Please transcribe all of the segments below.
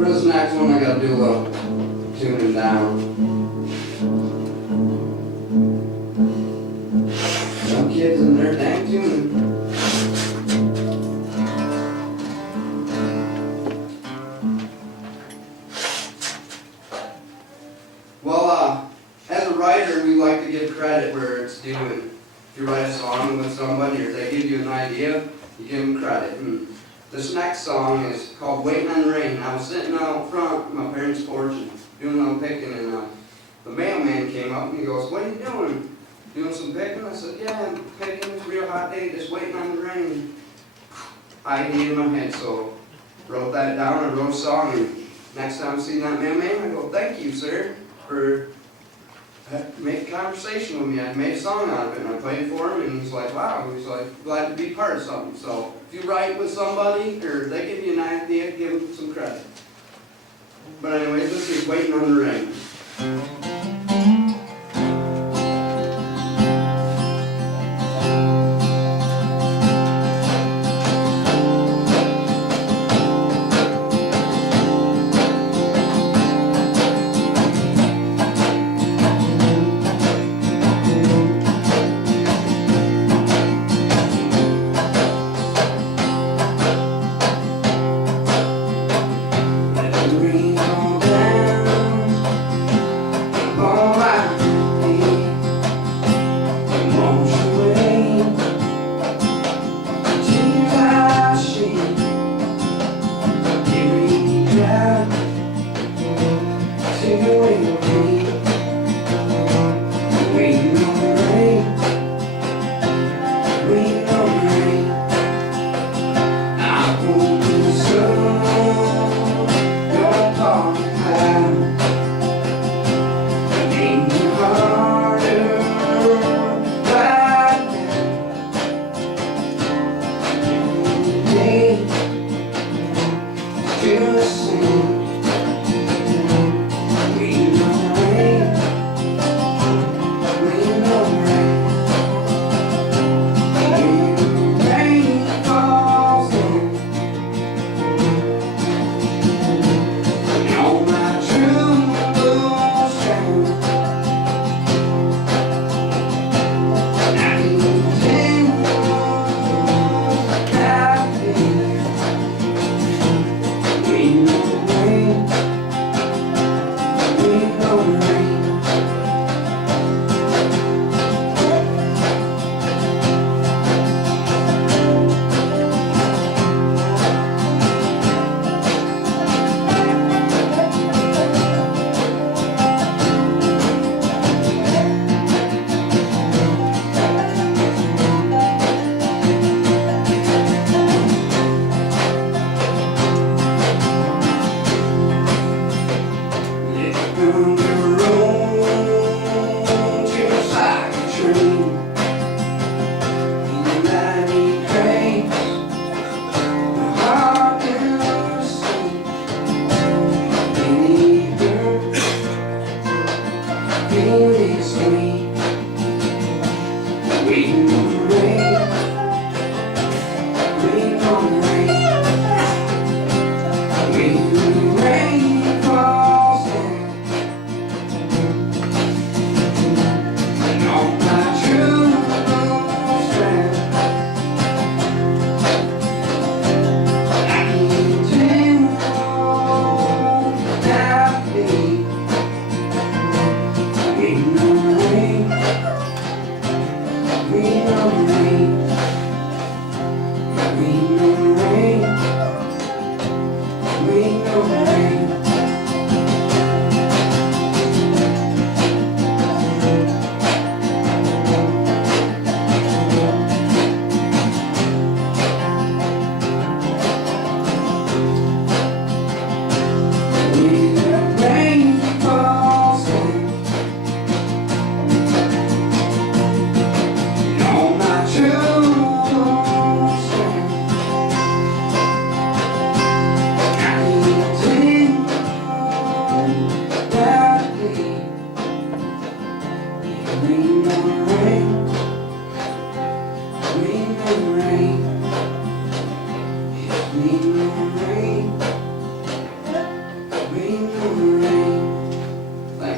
For this next one, I gotta do a little tuning down. Some kids in their dang tuning. Well, as a writer, we like to give credit where it's due. And if you write a song with somebody or they give you an idea, you give them credit. And this next song is called Waiting on the Rain. I was sitting out front of my parents' porch and doing a little picking, and the mailman came up and he goes, "What are you doing? Doing some picking?" I said, "Yeah, I'm picking. It's a real hot day, just waiting on the rain." I hated my head, so wrote that down. I wrote a song, and next time I see that mailman, I go, "Thank you, sir, for making conversation with me. I made a song out of it," and I played it for him, and he's like, "Wow," he's like, "glad to be part of something." So if you write with somebody or they give you an idea, give them some credit. But anyways, this is Waiting on the Rain.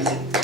Thanks.